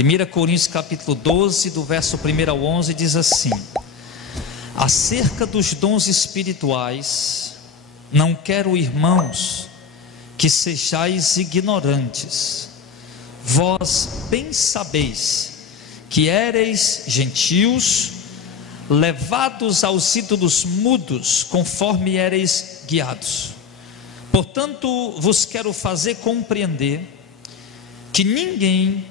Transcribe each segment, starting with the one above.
1 Coríntios capítulo 12, do verso 1 ao 11, diz assim: acerca dos dons espirituais, não quero, irmãos, que sejais ignorantes. Vós bem sabeis que éreis gentios, levados aos ídolos mudos, conforme éreis guiados. Portanto, vos quero fazer compreender que ninguém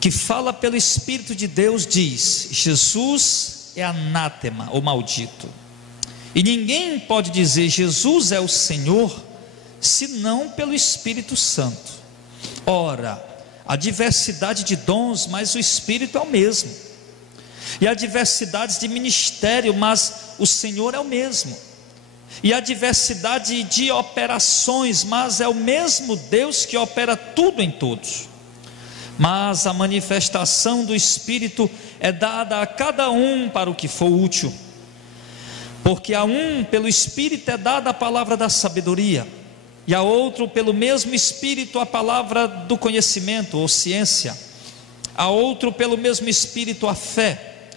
que fala pelo Espírito de Deus diz: Jesus é anátema ou maldito. E ninguém pode dizer Jesus é o Senhor, senão pelo Espírito Santo. Ora, há diversidade de dons, mas o Espírito é o mesmo. E há diversidades de ministério, mas o Senhor é o mesmo. E há diversidade de operações, mas é o mesmo Deus que opera tudo em todos. Mas a manifestação do Espírito é dada a cada um para o que for útil. Porque a um, pelo Espírito, é dada a palavra da sabedoria, e a outro, pelo mesmo Espírito, a palavra do conhecimento ou ciência, a outro, pelo mesmo Espírito, a fé,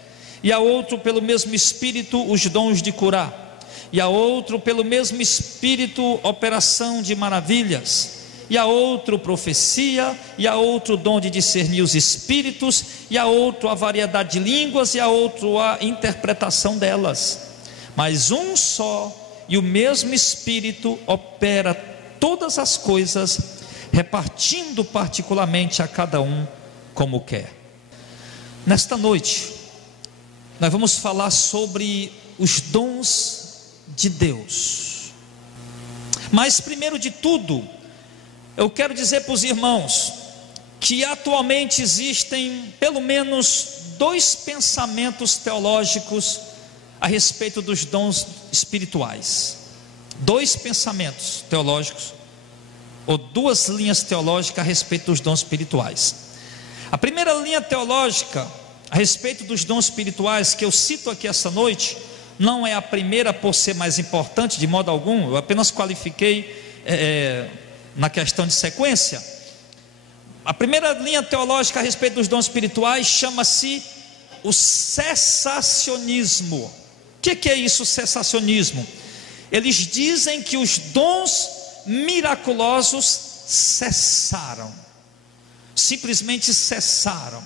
e a outro, pelo mesmo Espírito, os dons de curar, e a outro, pelo mesmo Espírito, operação de maravilhas, e a outro profecia, e a outro dom de discernir os espíritos, e a outro a variedade de línguas, e a outro a interpretação delas. Mas um só e o mesmo Espírito opera todas as coisas, repartindo particularmente a cada um como quer. Nesta noite, nós vamos falar sobre os dons de Deus. Mas primeiro de tudo, eu quero dizer para os irmãos que atualmente existem pelo menos dois pensamentos teológicos a respeito dos dons espirituais. Dois pensamentos teológicos, ou duas linhas teológicas a respeito dos dons espirituais. A primeira linha teológica a respeito dos dons espirituais, que eu cito aqui essa noite, não é a primeira por ser mais importante de modo algum, eu apenas qualifiquei na questão de sequência. A primeira linha teológica a respeito dos dons espirituais chama-se o cessacionismo. O que é isso, cessacionismo? Eles dizem que os dons miraculosos cessaram, simplesmente cessaram.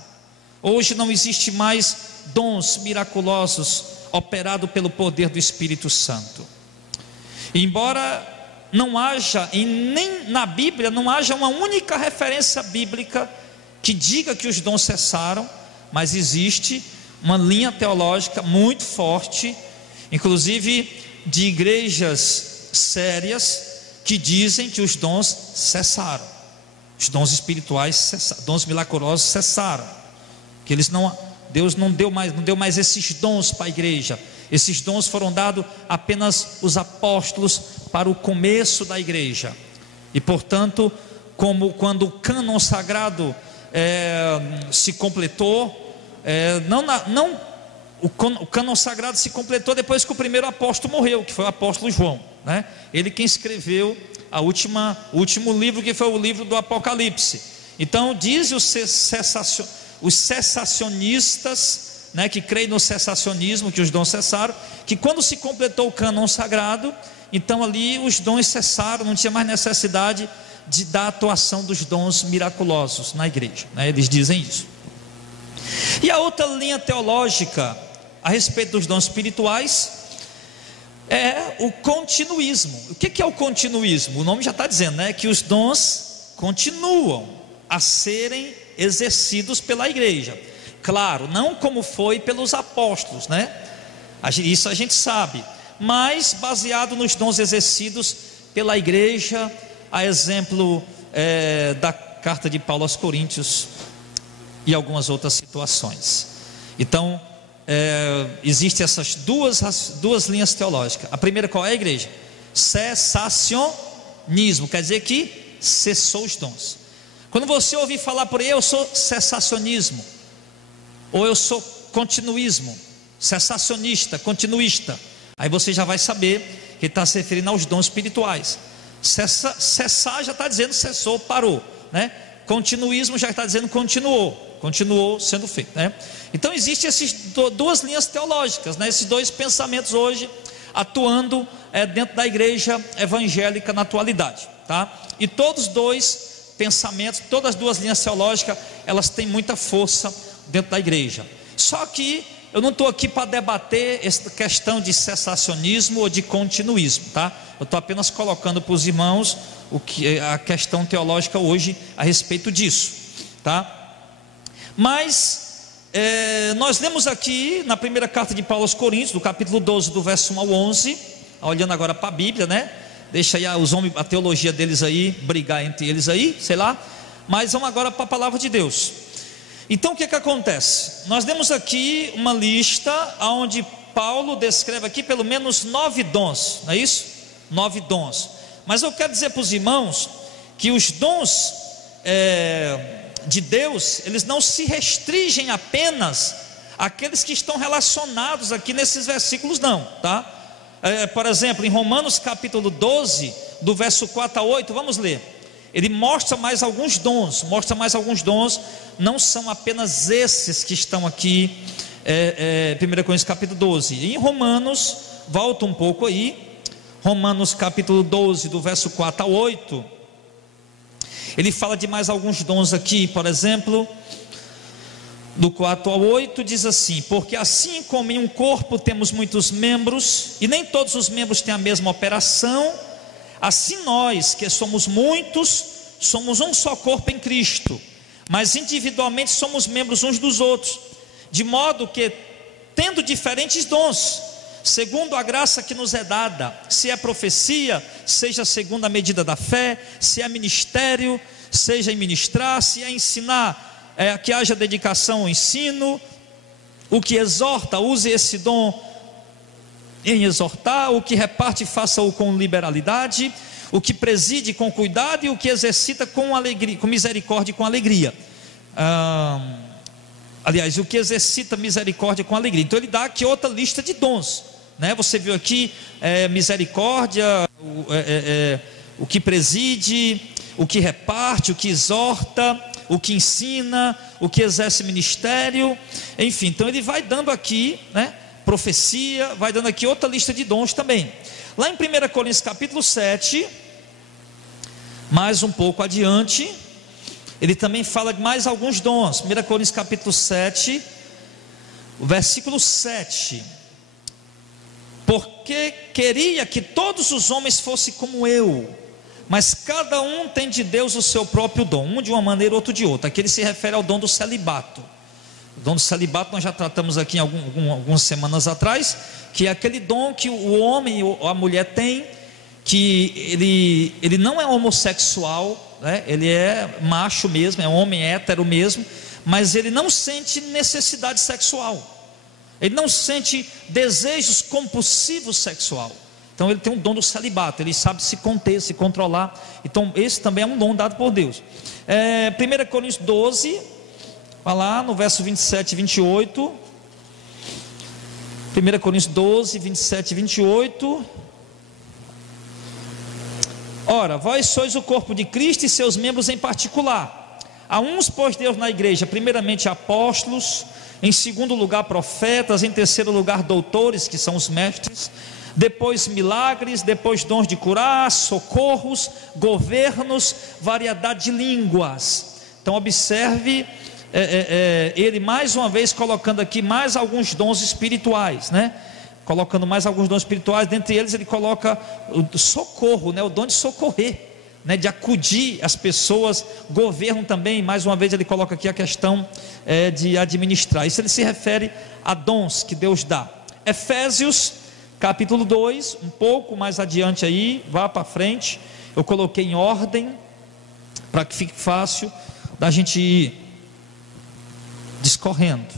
Hoje não existe mais dons miraculosos operados pelo poder do Espírito Santo. Embora não haja, e nem na Bíblia não haja uma única referência bíblica que diga que os dons cessaram, mas existe uma linha teológica muito forte, inclusive de igrejas sérias, que dizem que os dons cessaram, os dons espirituais cessaram, dons milagrosos cessaram, que Deus não deu mais esses dons para a igreja. Esses dons foram dados apenas os apóstolos para o começo da igreja. E portanto, como quando o cânon sagrado se completou, o cânon sagrado se completou depois que o primeiro apóstolo morreu, que foi o apóstolo João, né? Ele quem escreveu o último livro, que foi o livro do Apocalipse. Então dizem os cessacionistas, né, que creem no cessacionismo, que os dons cessaram, que quando se completou o cânon sagrado, então ali os dons cessaram, não tinha mais necessidade da atuação dos dons miraculosos na igreja, né? Eles dizem isso. E a outra linha teológica a respeito dos dons espirituais é o continuismo. O que é o continuismo? O nome já está dizendo, né, que os dons continuam a serem exercidos pela igreja. Claro, não como foi pelos apóstolos, né? Isso a gente sabe, mas baseado nos dons exercidos pela igreja, a exemplo da carta de Paulo aos Coríntios e algumas outras situações. Então, existem essas duas linhas teológicas. A primeira qual é, a igreja? Cessacionismo, quer dizer que cessou os dons. Quando você ouvir falar por aí, eu sou cessacionismo, ou eu sou continuismo, cessacionista, continuista, aí você já vai saber que está se referindo aos dons espirituais. Cessar já está dizendo cessou, parou, né? Continuismo já está dizendo continuou. continuou sendo feito, né? Então existem essas duas linhas teológicas, né? Esses dois pensamentos hoje atuando dentro da igreja evangélica na atualidade, tá? E todos os dois pensamentos, todas as duas linhas teológicas, elas têm muita força dentro da igreja. Só que eu não estou aqui para debater essa questão de cessacionismo ou de continuismo, tá? Eu estou apenas colocando para os irmãos a questão teológica hoje a respeito disso, tá? Mas nós lemos aqui na primeira carta de Paulo aos Coríntios, do capítulo 12, do verso 1 ao 11, olhando agora para a Bíblia, né? Deixa aí os homens, a teologia deles aí, brigar entre eles aí, sei lá. Mas vamos agora para a palavra de Deus. Então o que acontece? Nós temos aqui uma lista onde Paulo descreve aqui pelo menos 9 dons, não é isso? 9 dons. Mas eu quero dizer para os irmãos que os dons de Deus, eles não se restringem apenas àqueles que estão relacionados aqui nesses versículos não, tá? Por exemplo, em Romanos capítulo 12, do verso 4 a 8, vamos ler. Ele mostra mais alguns dons, não são apenas esses que estão aqui, 1 Coríntios capítulo 12. E em Romanos, volta um pouco aí, Romanos capítulo 12, do verso 4 a 8, ele fala de mais alguns dons aqui, por exemplo, do 4 ao 8 diz assim: porque assim como em um corpo temos muitos membros, e nem todos os membros têm a mesma operação, assim nós, que somos muitos, somos um só corpo em Cristo, mas individualmente somos membros uns dos outros, de modo que, tendo diferentes dons, segundo a graça que nos é dada, se é profecia, seja segundo a medida da fé, se é ministério, seja em ministrar, se é ensinar, que haja dedicação ao ensino, o que exorta, use esse dom em exortar, o que reparte, faça-o com liberalidade, o que preside com cuidado, e o que exercita com alegria, com misericórdia e com alegria. Aliás, o que exercita misericórdia com alegria. Então ele dá aqui outra lista de dons, né? Você viu aqui misericórdia, o que preside, o que reparte, o que exorta, o que ensina, o que exerce ministério, enfim. Então ele vai dando aqui, né, profecia, vai dando aqui outra lista de dons também. Lá em 1 Coríntios capítulo 7, mais um pouco adiante, ele também fala de mais alguns dons. 1 Coríntios capítulo 7, o versículo 7: porque queria que todos os homens fossem como eu, mas cada um tem de Deus o seu próprio dom, um de uma maneira, outro de outra. Aqui ele se refere ao dom do celibato. O dom do celibato nós já tratamos aqui algumas semanas atrás, que é aquele dom que o homem ou a mulher tem, que ele não é homossexual, né? Ele é macho mesmo, é homem hétero mesmo, mas ele não sente necessidade sexual, ele não sente desejos compulsivos sexual. Então ele tem um dom do celibato, ele sabe se conter, se controlar. Então esse também é um dom dado por Deus. 1 Coríntios 12, vai lá no verso 27 e 28. 1 Coríntios 12, 27 e 28. Ora, vós sois o corpo de Cristo e seus membros em particular. Há uns, pois, Deus na igreja, primeiramente apóstolos, em segundo lugar profetas, em terceiro lugar doutores, que são os mestres, depois milagres, depois dons de curar, socorros, governos, variedade de línguas. Então observe, ele mais uma vez colocando aqui mais alguns dons espirituais, né? Colocando mais alguns dons espirituais, dentre eles ele coloca o socorro, né? O dom de socorrer, né? De acudir as pessoas, governo também, mais uma vez ele coloca aqui a questão de administrar. Isso ele se refere a dons que Deus dá. Efésios capítulo 2, um pouco mais adiante aí, vá para frente, eu coloquei em ordem, para que fique fácil da gente ir discorrendo.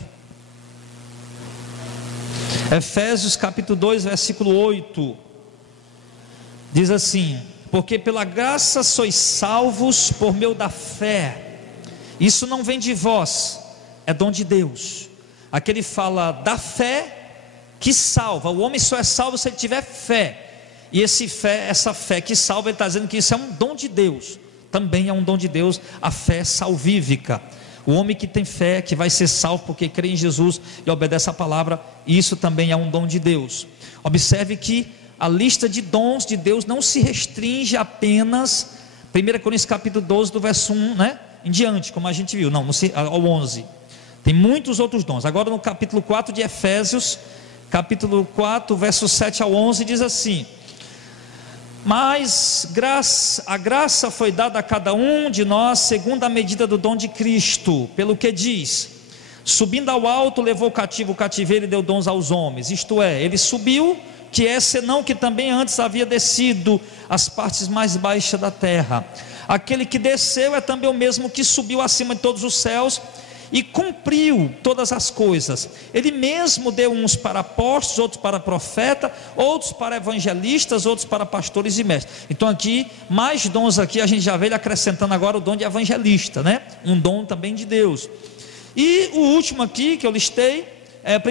Efésios capítulo 2, versículo 8, diz assim: porque pela graça sois salvos por meio da fé, isso não vem de vós, é dom de Deus. Aqui ele fala da fé que salva. O homem só é salvo se ele tiver fé, e essa fé que salva, ele está dizendo que isso é um dom de Deus, também é um dom de Deus, a fé salvífica. O homem que tem fé, que vai ser salvo porque crê em Jesus e obedece a palavra, isso também é um dom de Deus. Observe que a lista de dons de Deus não se restringe apenas 1 Coríntios capítulo 12 do verso 1, né, em diante, como a gente viu, não, ao 11. Tem muitos outros dons. Agora no capítulo 4 de Efésios, capítulo 4, verso 7 ao 11, diz assim: mas a graça foi dada a cada um de nós segundo a medida do dom de Cristo, pelo que diz: subindo ao alto levou cativo o cativeiro e deu dons aos homens. Isto é, ele subiu, que é senão que também antes havia descido às partes mais baixas da terra. Aquele que desceu é também o mesmo que subiu acima de todos os céus e cumpriu todas as coisas. Ele mesmo deu uns para apóstolos, outros para profeta, outros para evangelistas, outros para pastores e mestres. Então aqui, mais dons aqui, a gente já vê ele acrescentando agora o dom de evangelista, né? Um dom também de Deus. E o último aqui que eu listei é 1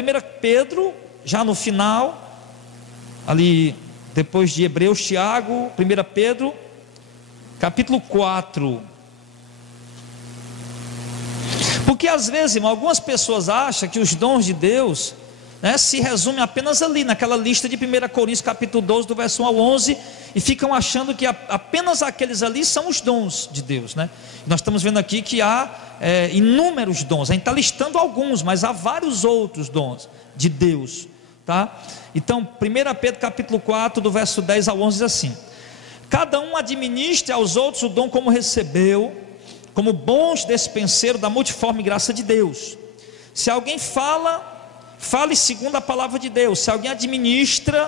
Pedro, já no final, ali depois de Hebreus, Tiago, 1 Pedro, capítulo 4. Porque às vezes, irmão, algumas pessoas acham que os dons de Deus, né, se resumem apenas ali, naquela lista de 1 Coríntios capítulo 12, do verso 1 ao 11, e ficam achando que apenas aqueles ali são os dons de Deus, né? Nós estamos vendo aqui que há inúmeros dons, a gente está listando alguns, mas há vários outros dons de Deus, tá? Então 1 Pedro capítulo 4, do verso 10 ao 11 diz assim: cada um administre aos outros o dom como recebeu, como bons despenseiros da multiforme graça de Deus. Se alguém fale segundo a palavra de Deus. Se alguém administre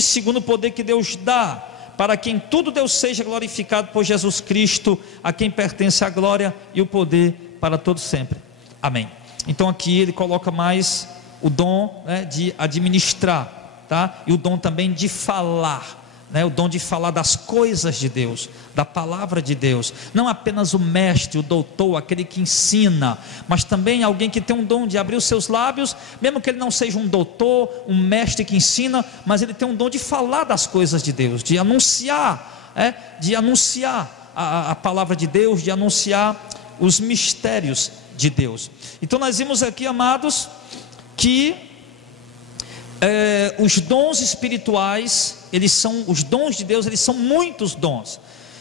segundo o poder que Deus dá, para que em tudo Deus seja glorificado por Jesus Cristo, a quem pertence a glória e o poder para todos sempre. Amém. Então aqui ele coloca mais o dom, né, de administrar, tá? E o dom também de falar, né? O dom de falar das coisas de Deus, da palavra de Deus. Não apenas o mestre, o doutor, aquele que ensina, mas também alguém que tem um dom de abrir os seus lábios, mesmo que ele não seja um doutor, um mestre que ensina, mas ele tem um dom de falar das coisas de Deus, de anunciar, a palavra de Deus, de anunciar os mistérios de Deus. Então nós vimos aqui, amados, que os dons espirituais, os dons de Deus, eles são muitos dons,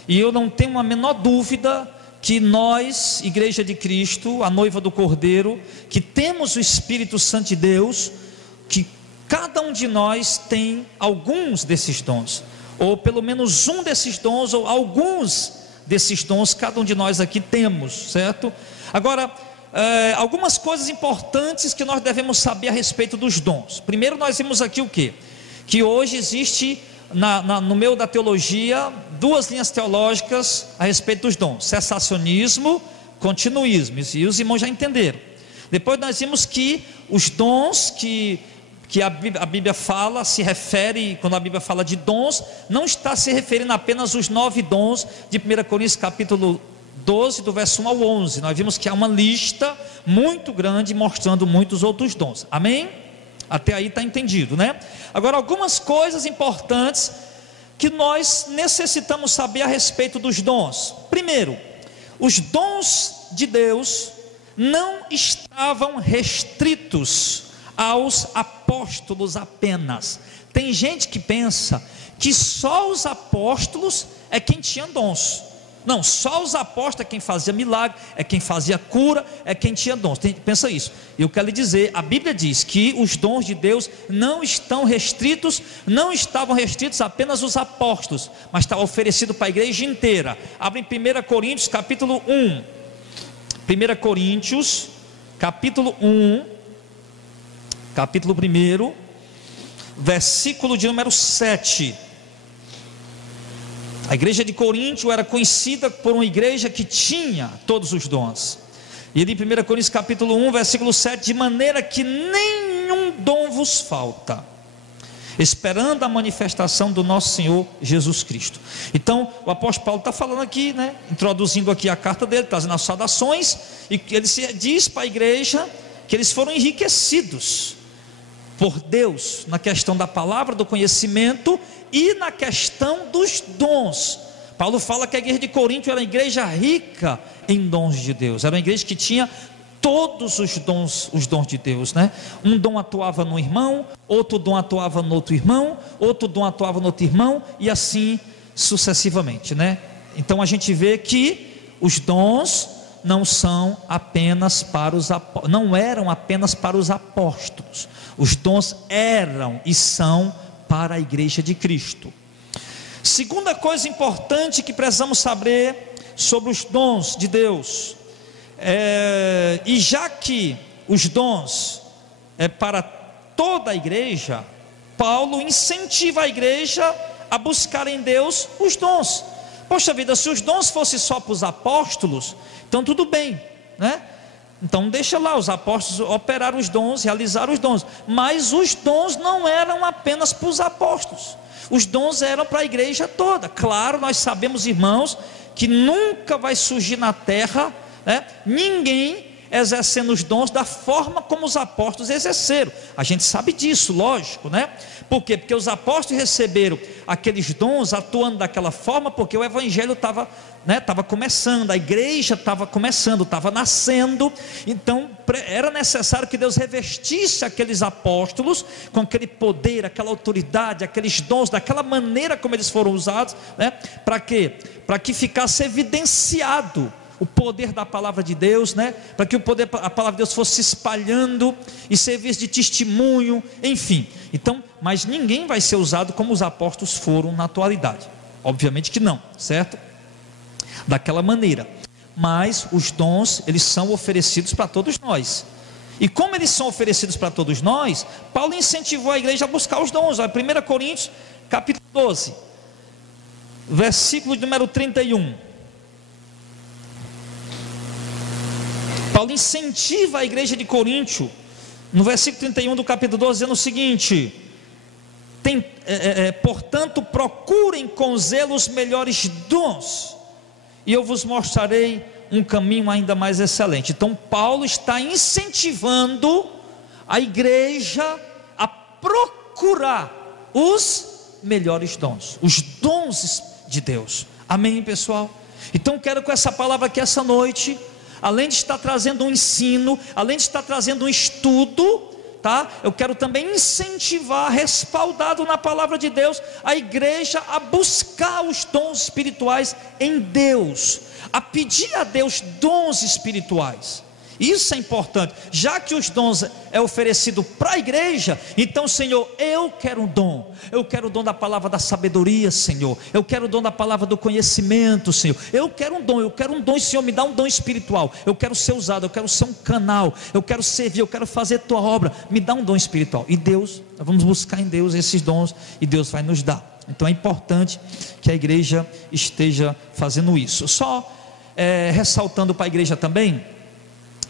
e eu não tenho a menor dúvida que nós, Igreja de Cristo, a noiva do Cordeiro, que temos o Espírito Santo de Deus, que cada um de nós tem alguns desses dons, ou pelo menos um desses dons, ou alguns desses dons, cada um de nós aqui temos, certo? Agora, algumas coisas importantes que nós devemos saber a respeito dos dons. Primeiro, nós vimos aqui o quê? Que hoje existe no meio da teologia duas linhas teológicas a respeito dos dons: cessacionismo, continuismo, e os irmãos já entenderam. Depois nós vimos que os dons que a Bíblia fala, se refere, quando a Bíblia fala de dons, não está se referindo apenas aos 9 dons de 1 Coríntios capítulo 12, do verso 1 ao 11, nós vimos que há uma lista muito grande mostrando muitos outros dons. Amém? Até aí está entendido, né? Agora, algumas coisas importantes que nós necessitamos saber a respeito dos dons. Primeiro, os dons de Deus não estavam restritos aos apóstolos apenas. Tem gente que pensa que só os apóstolos é quem tinha dons. Não, só os apóstolos é quem fazia milagre, é quem fazia cura, é quem tinha dons. Pensa isso. Eu quero lhe dizer, a Bíblia diz que os dons de Deus não estavam restritos apenas aos apóstolos, mas está oferecido para a igreja inteira. Abre em 1 Coríntios capítulo 1. 1 Coríntios capítulo 1, capítulo 1, versículo de número 7. A igreja de Coríntio era conhecida por uma igreja que tinha todos os dons. E ele, em 1 Coríntios capítulo 1, versículo 7, de maneira que nenhum dom vos falta, esperando a manifestação do nosso Senhor Jesus Cristo. Então o apóstolo Paulo está falando aqui, né, introduzindo aqui a carta dele, trazendo as saudações, e ele diz para a igreja que eles foram enriquecidos por Deus na questão da palavra, do conhecimento e na questão dos dons, Paulo fala que a igreja de Corinto era uma igreja rica em dons de Deus, era uma igreja que tinha todos os dons de Deus, né? Um dom atuava no irmão, outro dom atuava no outro irmão, outro dom atuava no outro irmão, e assim sucessivamente, né? Então a gente vê que os dons não são apenas para os não eram apenas para os apóstolos, os dons eram e são para a igreja de Cristo. Segunda coisa importante que precisamos saber sobre os dons de Deus, e já que os dons é para toda a igreja, Paulo incentiva a igreja a buscar em Deus os dons. Poxa vida, se os dons fossem só para os apóstolos, então tudo bem, né? Então deixa lá os apóstolos operar os dons, realizar os dons. Mas os dons não eram apenas para os apóstolos, os dons eram para a igreja toda. Claro, nós sabemos, irmãos, que nunca vai surgir na terra, né, ninguém exercendo os dons da forma como os apóstolos exerceram. A gente sabe disso, lógico, né? Por quê? Porque os apóstolos receberam aqueles dons atuando daquela forma, porque o evangelho estava, né, começando, a igreja estava começando, estava nascendo. Então era necessário que Deus revestisse aqueles apóstolos com aquele poder, aquela autoridade, aqueles dons, daquela maneira como eles foram usados, né? Para quê? Para que ficasse evidenciado o poder da palavra de Deus, né? Para que a palavra de Deus fosse se espalhando e servisse de testemunho, enfim. Então, mas ninguém vai ser usado como os apóstolos foram na atualidade, obviamente que não, certo? Daquela maneira. Mas os dons, eles são oferecidos para todos nós. E como eles são oferecidos para todos nós, Paulo incentivou a igreja a buscar os dons. Olha, 1 Coríntios capítulo 12, versículo de número 31. Paulo incentiva a igreja de Corinto, no versículo 31 do capítulo 12, dizendo o seguinte: portanto, procurem com zelo os melhores dons, e eu vos mostrarei um caminho ainda mais excelente. Então Paulo está incentivando a igreja a procurar os melhores dons, os dons de Deus. Amém, pessoal? Então quero com essa palavra aqui essa noite, além de estar trazendo um ensino, além de estar trazendo um estudo, tá? Eu quero também incentivar, respaldado na palavra de Deus, a igreja a buscar os dons espirituais em Deus, a pedir a Deus dons espirituais. Isso é importante, já que os dons é oferecido para a igreja. Então, Senhor, eu quero um dom. Eu quero o dom da palavra da sabedoria, Senhor. Eu quero o dom da palavra do conhecimento, Senhor. Eu quero um dom, Senhor, me dá um dom espiritual. Eu quero ser usado, eu quero ser um canal, eu quero servir, eu quero fazer tua obra. Me dá um dom espiritual. E Deus, nós vamos buscar em Deus esses dons, e Deus vai nos dar. Então é importante que a igreja esteja fazendo isso. Só ressaltando para a igreja também,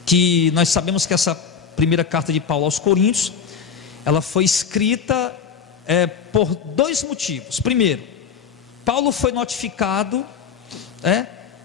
que nós sabemos que essa primeira carta de Paulo aos Coríntios, ela foi escrita por dois motivos. Primeiro, Paulo foi notificado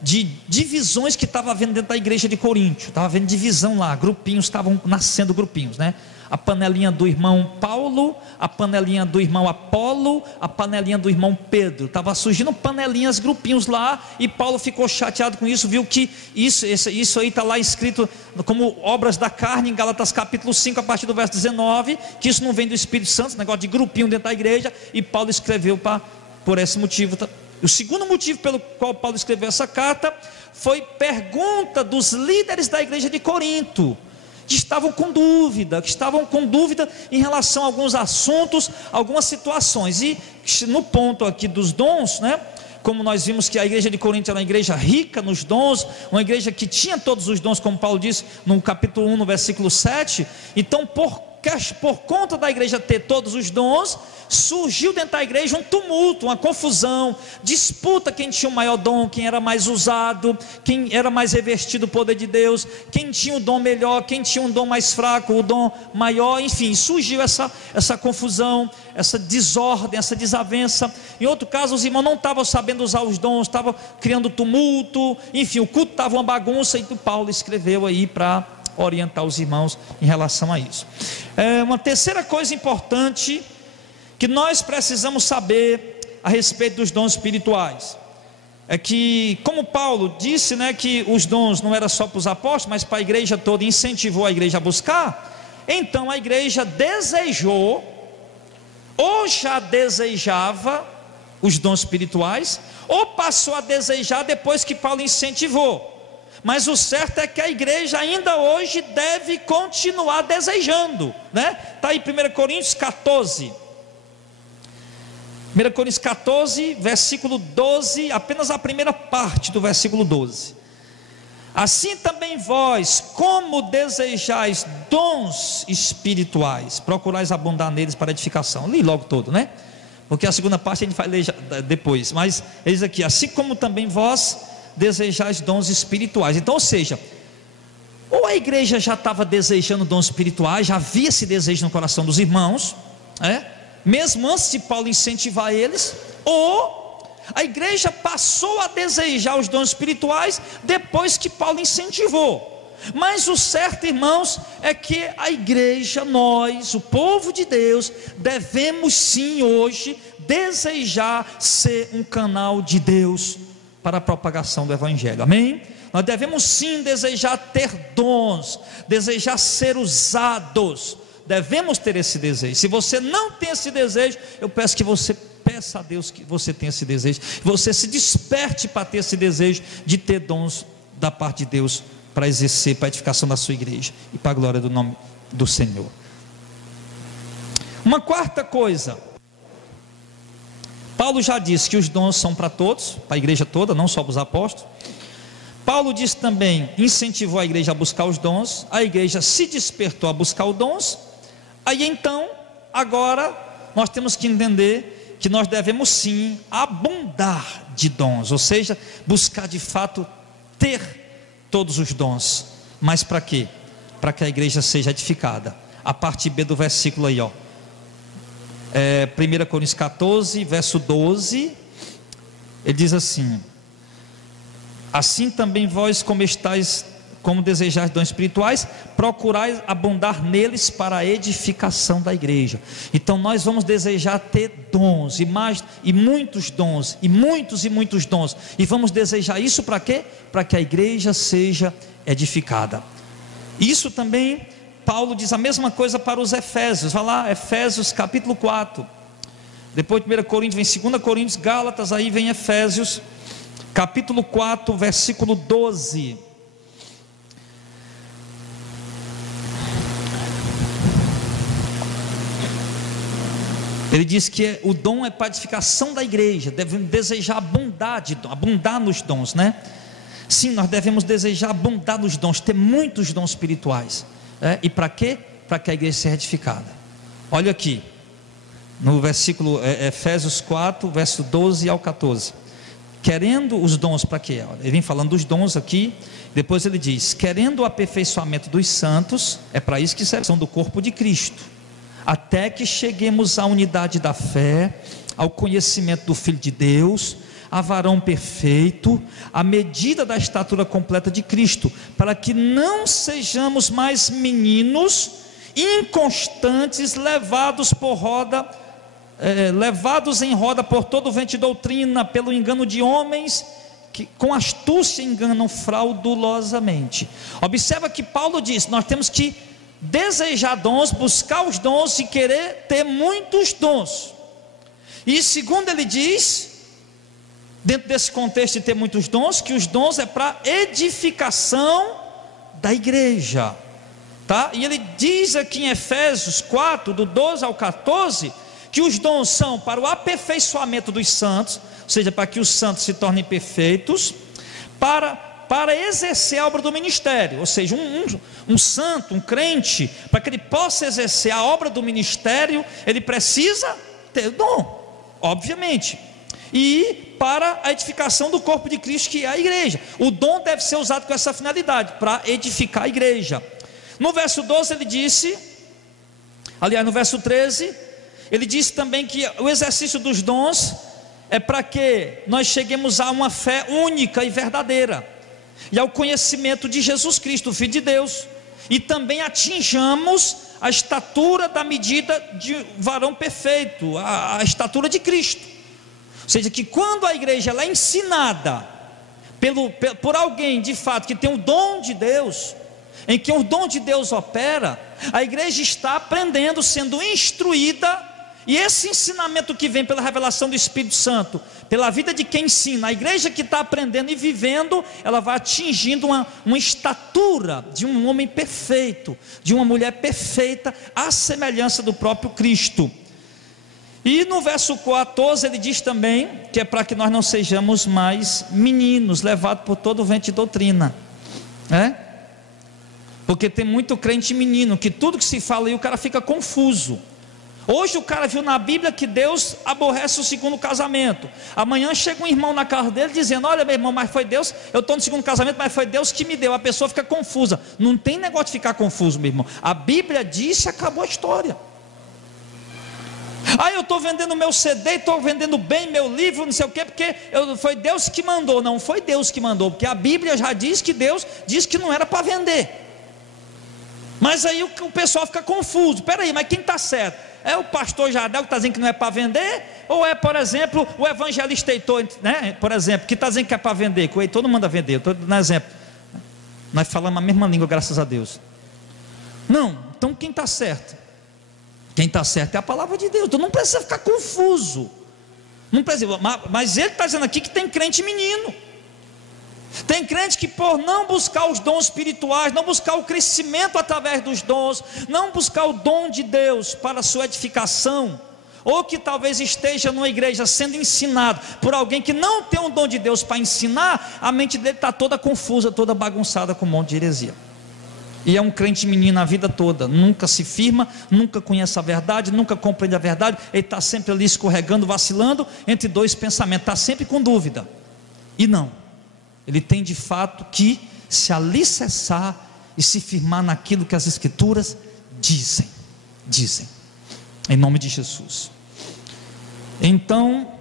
de divisões que estava havendo dentro da igreja de Corinto. Estava havendo divisão lá, grupinhos, estavam nascendo grupinhos, né? A panelinha do irmão Paulo, a panelinha do irmão Apolo, a panelinha do irmão Pedro. Estava surgindo panelinhas, grupinhos lá, e Paulo ficou chateado com isso, viu que isso aí está lá escrito como obras da carne, em Gálatas capítulo 5, a partir do verso 19, que isso não vem do Espírito Santo, esse negócio de grupinho dentro da igreja, e Paulo escreveu por esse motivo. O segundo motivo pelo qual Paulo escreveu essa carta foi pergunta dos líderes da igreja de Corinto, que estavam com dúvida em relação a alguns assuntos, algumas situações. E no ponto aqui dos dons, né, como nós vimos que a igreja de Corinto era uma igreja rica nos dons, uma igreja que tinha todos os dons, como Paulo disse no capítulo 1, no versículo 7. Então por conta da igreja ter todos os dons, surgiu dentro da igreja um tumulto, uma confusão, disputa quem tinha o maior dom, quem era mais usado, quem era mais revestido do poder de Deus, quem tinha o dom melhor, quem tinha um dom mais fraco, o dom maior. Enfim, surgiu essa confusão, essa desordem, essa desavença. Em outro caso, os irmãos não estavam sabendo usar os dons, estavam criando tumulto, enfim, o culto estava uma bagunça, e Paulo escreveu aí para orientar os irmãos em relação a isso. Uma terceira coisa importante que nós precisamos saber a respeito dos dons espirituais é que, como Paulo disse, né, que os dons não eram só para os apóstolos, mas para a igreja toda, incentivou a igreja a buscar. Então a igreja desejou, ou já desejava os dons espirituais, ou passou a desejar depois que Paulo incentivou. Mas o certo é que a igreja ainda hoje deve continuar desejando, né? Está aí 1 Coríntios 14. 1 Coríntios 14, versículo 12, apenas a primeira parte do versículo 12. Assim também vós, como desejais dons espirituais, procurais abundar neles para edificação. Li logo todo, né? Porque a segunda parte a gente vai ler depois. Mas eis aqui, assim como também vós desejais dons espirituais. Então, ou seja, ou a igreja já estava desejando dons espirituais, já havia esse desejo no coração dos irmãos, mesmo antes de Paulo incentivar eles, ou a igreja passou a desejar os dons espirituais depois que Paulo incentivou. Mas o certo, irmãos, é que a igreja, nós, o povo de Deus, devemos sim hoje desejar ser um canal de Deus para a propagação do Evangelho, amém? Nós devemos sim desejar ter dons, desejar ser usados, devemos ter esse desejo. Se você não tem esse desejo, eu peço que você peça a Deus que você tenha esse desejo, você se desperte para ter esse desejo de ter dons da parte de Deus, para exercer, para a edificação da sua igreja, e para a glória do nome do Senhor. Uma quarta coisa, Paulo já disse que os dons são para todos, para a igreja toda, não só para os apóstolos. Paulo disse também, incentivou a igreja a buscar os dons, a igreja se despertou a buscar os dons. Aí então, agora, nós temos que entender que nós devemos sim abundar de dons, ou seja, buscar de fato ter todos os dons. Mas para quê? Para que a igreja seja edificada. A parte B do versículo aí, 1 Coríntios 14, verso 12, ele diz assim: assim também vós, como desejais dons espirituais, procurais abundar neles para a edificação da igreja. Então nós vamos desejar ter dons, e muitos dons, e muitos dons, e vamos desejar isso para quê? Para que a igreja seja edificada. Isso também, Paulo diz a mesma coisa para os Efésios. Vai lá, Efésios capítulo 4, depois de 1 Coríntios vem 2 Coríntios, Gálatas, aí vem Efésios capítulo 4, versículo 12. Ele diz que o dom é para a edificação da igreja, devemos desejar abundar nos dons, né? Sim, nós devemos desejar abundar nos dons, ter muitos dons espirituais. E para quê? Para que a igreja seja edificada. Olha aqui, no versículo Efésios 4, verso 12 ao 14. Querendo os dons para quê? Ele vem falando dos dons aqui, depois ele diz: querendo o aperfeiçoamento dos santos, é para isso que são do corpo de Cristo, até que cheguemos à unidade da fé, ao conhecimento do Filho de Deus, a varão perfeito, à medida da estatura completa de Cristo, para que não sejamos mais meninos inconstantes, levados em roda por todo vento de doutrina, pelo engano de homens que com astúcia enganam fraudulosamente. Observa que Paulo diz: nós temos que desejar dons, buscar os dons e querer ter muitos dons. E segundo ele diz, dentro desse contexto de ter muitos dons, que os dons é para edificação da igreja, tá? E ele diz aqui em Efésios 4, do 12 ao 14, que os dons são para o aperfeiçoamento dos santos, ou seja, para que os santos se tornem perfeitos, para exercer a obra do ministério, ou seja, um santo, um crente, para que ele possa exercer a obra do ministério, ele precisa ter dom, obviamente, e para a edificação do corpo de Cristo, que é a igreja. O dom deve ser usado com essa finalidade, para edificar a igreja. No verso 12 ele disse, aliás no verso 13, ele disse também que o exercício dos dons é para que nós cheguemos a uma fé única e verdadeira, e ao conhecimento de Jesus Cristo, o Filho de Deus, e também atinjamos a estatura da medida de varão perfeito, a estatura de Cristo. seja, que quando a igreja ela é ensinada por alguém de fato que tem o dom de Deus, em que o dom de Deus opera, a igreja está aprendendo, sendo instruída, e esse ensinamento que vem pela revelação do Espírito Santo, pela vida de quem ensina, a igreja que está aprendendo e vivendo, ela vai atingindo uma estatura de um homem perfeito, de uma mulher perfeita, à semelhança do próprio Cristo. E no verso 14 ele diz também que é para que nós não sejamos mais meninos, levados por todo o vento de doutrina, porque tem muito crente menino, que tudo que se fala aí o cara fica confuso. Hoje o cara viu na Bíblia que Deus aborrece o segundo casamento. Amanhã chega um irmão na casa dele dizendo: olha meu irmão, mas foi Deus, eu estou no segundo casamento, mas foi Deus que me deu. A pessoa fica confusa. Não tem negócio de ficar confuso, meu irmão. A Bíblia disse, acabou a história. Eu estou vendendo meu CD, estou vendendo bem meu livro, não sei o quê, porque foi Deus que mandou. Não foi Deus que mandou, porque a Bíblia já diz que Deus disse que não era para vender. Mas aí o pessoal fica confuso. Peraí, mas quem está certo? É o pastor Jardel que está dizendo que não é para vender? Ou é, por exemplo, o evangelista Heitor, por exemplo, que está dizendo que é para vender? Que o Heitor não manda vender, eu estou dando exemplo. Nós falamos a mesma língua, graças a Deus. Não, então quem está certo? Quem está certo é a palavra de Deus. Então não precisa ficar confuso. Não precisa, mas ele está dizendo aqui que tem crente menino. Tem crente que por não buscar os dons espirituais, não buscar o crescimento através dos dons, não buscar o dom de Deus para a sua edificação, ou que talvez esteja numa igreja sendo ensinado por alguém que não tem o dom de Deus para ensinar, a mente dele está toda confusa, toda bagunçada com um monte de heresia. E é um crente menino a vida toda, nunca se firma, nunca conhece a verdade, nunca compreende a verdade, ele está sempre ali escorregando, vacilando entre dois pensamentos, está sempre com dúvida. E não, ele tem de fato que se alicerçar e se firmar naquilo que as Escrituras dizem, em nome de Jesus. Então,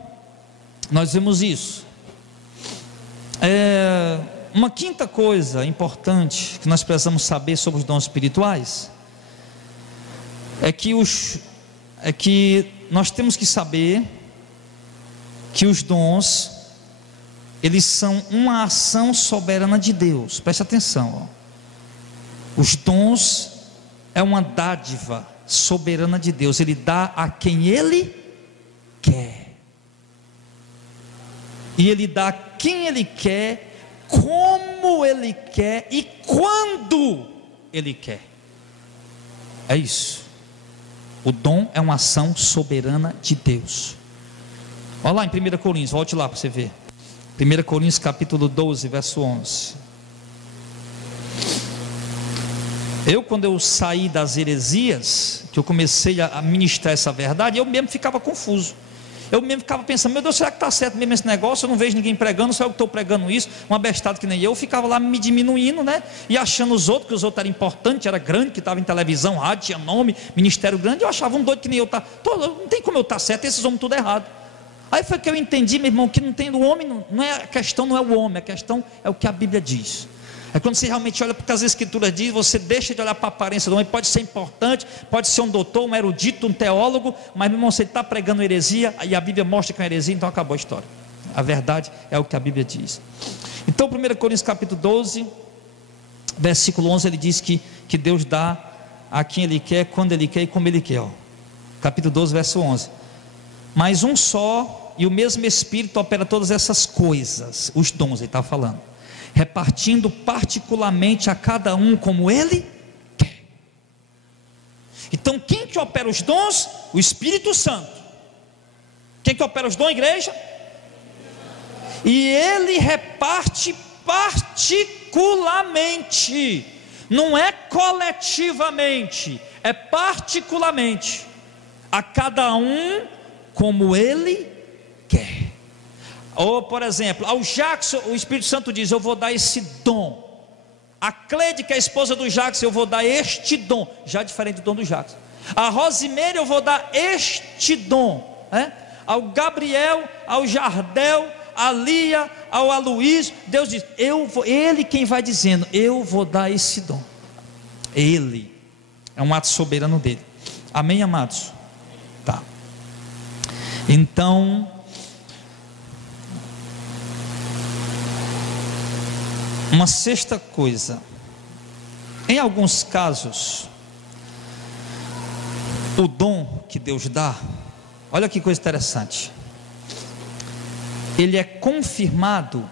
nós vemos isso. Uma quinta coisa importante que nós precisamos saber sobre os dons espirituais é que nós temos que saber que os dons, eles são uma ação soberana de Deus. Preste atenção, os dons é uma dádiva soberana de Deus. Ele dá a quem Ele quer, e Ele dá a quem Ele quer, como Ele quer e quando Ele quer. É isso. O dom é uma ação soberana de Deus. Olha lá em 1 Coríntios, volte lá para você ver. 1 Coríntios capítulo 12, verso 11. Quando eu saí das heresias, que eu comecei a ministrar essa verdade, eu mesmo ficava confuso. Eu mesmo ficava pensando: meu Deus, será que está certo mesmo esse negócio? Eu não vejo ninguém pregando, só eu que estou pregando isso, um abestado que nem eu. Ficava lá me diminuindo, e achando que os outros eram importantes, era grande, que estava em televisão, rádio, tinha nome, ministério grande. Eu achava um doido que nem eu, não tem como eu estar certo, esses homens tudo errado. Aí foi que eu entendi, meu irmão, que não tem do homem, não é a questão, não é o homem, a questão é o que a Bíblia diz. É quando você realmente olha para o que as Escrituras dizem, você deixa de olhar para a aparência do homem. Pode ser importante, pode ser um doutor, um erudito, um teólogo, mas meu irmão, você está pregando heresia, e a Bíblia mostra que é heresia, então acabou a história. A verdade é o que a Bíblia diz. Então 1 Coríntios capítulo 12, versículo 11, ele diz que Deus dá a quem Ele quer, quando Ele quer e como Ele quer. Capítulo 12, verso 11. Mas um só e o mesmo Espírito opera todas essas coisas, os dons, ele está falando, repartindo particularmente a cada um como Ele quer. Então quem que opera os dons? O Espírito Santo. Quem que opera os dons, igreja? E Ele reparte particularmente, não é coletivamente, é particularmente, a cada um como Ele quer. Ou, por exemplo, ao Jackson, o Espírito Santo diz: eu vou dar esse dom. A Cleide, que é a esposa do Jackson, eu vou dar este dom, já diferente do dom do Jackson. A Rosimeire, eu vou dar este dom, ao Gabriel, ao Jardel, a Lia, ao Aloysio. Deus diz: Ele quem vai dizendo, eu vou dar esse dom. Ele, é um ato soberano dele. Amém, amados? Tá. Então, Uma sexta coisa, em alguns casos, o dom que Deus dá, olha que coisa interessante, ele é confirmado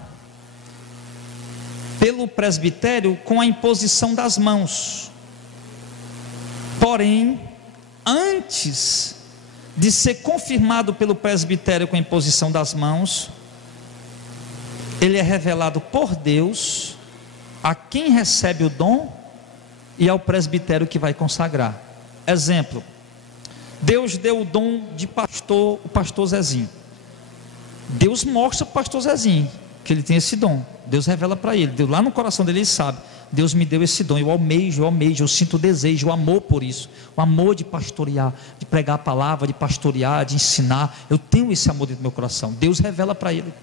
pelo presbitério com a imposição das mãos. Porém, antes de ser confirmado pelo presbitério com a imposição das mãos, ele é revelado por Deus a quem recebe o dom e ao presbitério que vai consagrar. Exemplo, Deus deu o dom de pastor, o pastor Zezinho. Deus mostra para o pastor Zezinho que ele tem esse dom. Deus revela para ele, Deus, lá no coração dele ele sabe, Deus me deu esse dom, eu almejo, eu sinto o desejo, o amor por isso, o amor de pastorear, de pregar a palavra, de pastorear, de ensinar. Eu tenho esse amor dentro do meu coração. Deus revela para ele.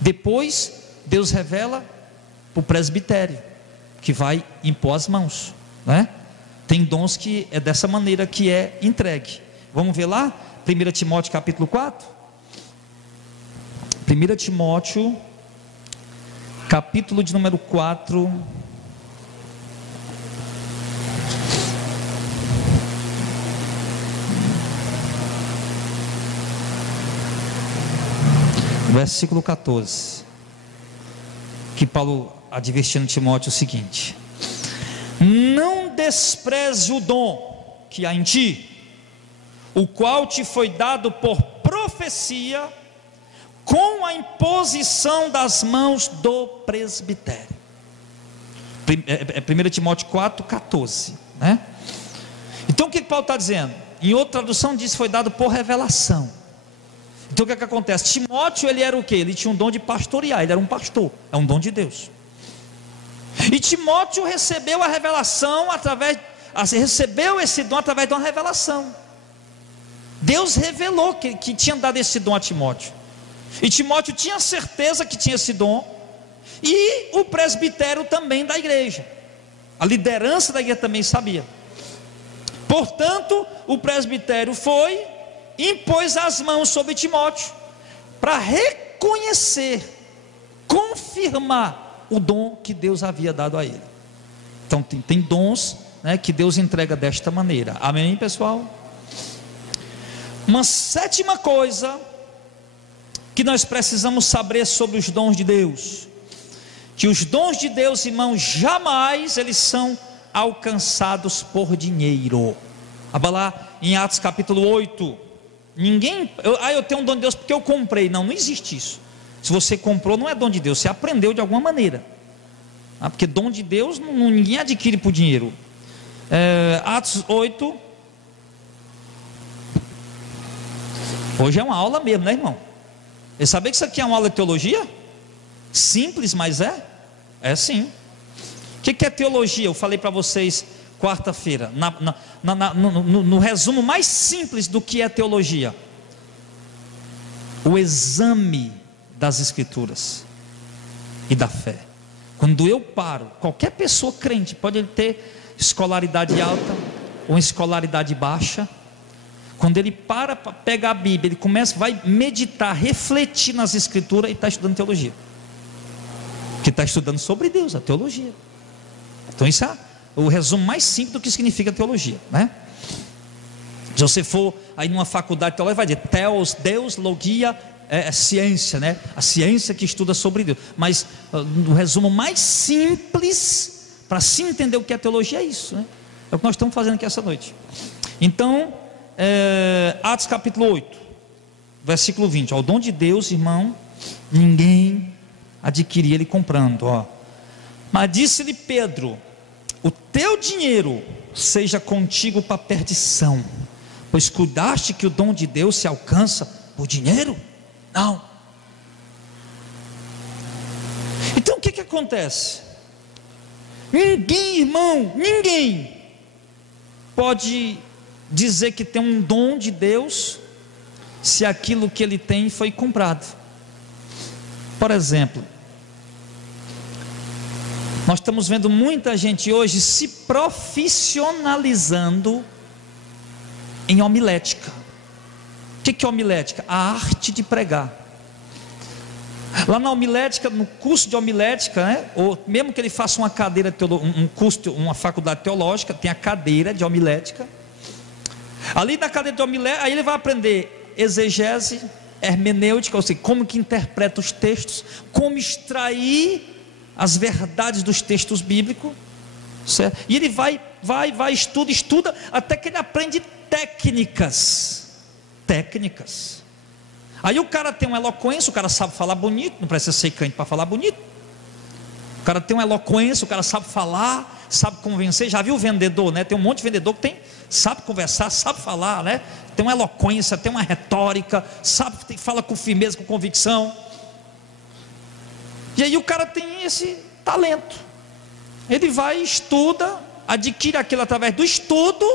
Depois Deus revela para o presbitério, que vai impor as mãos, né? Tem dons que é dessa maneira que é entregue. Vamos ver lá, 1 Timóteo capítulo 4. 1 Timóteo capítulo de número 4, versículo 14, que Paulo advertindo Timóteo o seguinte: não despreze o dom que há em ti, o qual te foi dado por profecia, com a imposição das mãos do presbitério. 1 Timóteo 4, 14, né? Então o que Paulo está dizendo? Em outra tradução diz: foi dado por revelação. Então o que acontece? Timóteo, ele era o quê? Ele tinha um dom de pastorear, ele era um pastor, é um dom de Deus. E Timóteo recebeu a revelação recebeu esse dom através de uma revelação. Deus revelou que tinha dado esse dom a Timóteo. E Timóteo tinha certeza que tinha esse dom, e o presbitério também da igreja, a liderança da igreja também sabia. Portanto, o presbitério impôs as mãos sobre Timóteo, para reconhecer, confirmar o dom que Deus havia dado a ele. Então tem dons, né, que Deus entrega desta maneira. Amém, pessoal? Uma sétima coisa que nós precisamos saber sobre os dons de Deus, que os dons de Deus, irmãos, jamais eles são alcançados por dinheiro. Lá em Atos capítulo 8, eu tenho um dom de Deus porque eu comprei. Não existe isso. Se você comprou, não é dom de Deus, você aprendeu de alguma maneira. Porque dom de Deus ninguém adquire por dinheiro. Atos 8, hoje é uma aula mesmo, né, irmão? Você sabia que isso aqui é uma aula de teologia? Simples, mas é sim. O que é teologia? Eu falei para vocês quarta-feira, no resumo mais simples do que é teologia: o exame das escrituras e da fé. Quando eu paro, qualquer pessoa crente, pode ele ter escolaridade alta ou escolaridade baixa, quando ele para pegar a Bíblia, ele vai meditar, refletir nas escrituras, e está estudando teologia, que está estudando sobre Deus, a teologia. Então isso é o resumo mais simples do que significa teologia, né? Se você for aí numa faculdade de teologia, vai dizer Theos, Deus, logia, é ciência, né? A ciência que estuda sobre Deus. Mas o resumo mais simples para se entender o que é teologia é isso, né? É o que nós estamos fazendo aqui essa noite. Então, Atos capítulo 8, versículo 20: ao dom de Deus, irmão, ninguém adquiria ele comprando, Mas disse-lhe Pedro: o teu dinheiro seja contigo para perdição, pois cuidaste que o dom de Deus se alcança por dinheiro? Não. Então o que acontece? Ninguém, irmão, ninguém pode dizer que tem um dom de Deus se aquilo que ele tem foi comprado. Por exemplo, nós estamos vendo muita gente hoje se profissionalizando em homilética. O que é homilética? A arte de pregar. Lá na homilética, no curso de homilética, né? Ou mesmo que ele faça uma cadeira, um curso, uma faculdade teológica, tem a cadeira de homilética. Ali na cadeira de homilética, aí ele vai aprender exegese, hermenêutica, ou seja, como que interpreta os textos, como extrair as verdades dos textos bíblicos, certo? E ele vai, estuda, até que ele aprende técnicas. Aí o cara tem uma eloquência, o cara sabe falar bonito, não precisa ser crente para falar bonito. O cara tem uma eloquência, o cara sabe falar, sabe convencer. Já viu o vendedor, né? Tem um monte de vendedor que sabe conversar, sabe falar, né? Tem uma eloquência, tem uma retórica, sabe, fala com firmeza, com convicção. E aí o cara tem esse talento. Ele vai, estuda, adquire aquilo através do estudo,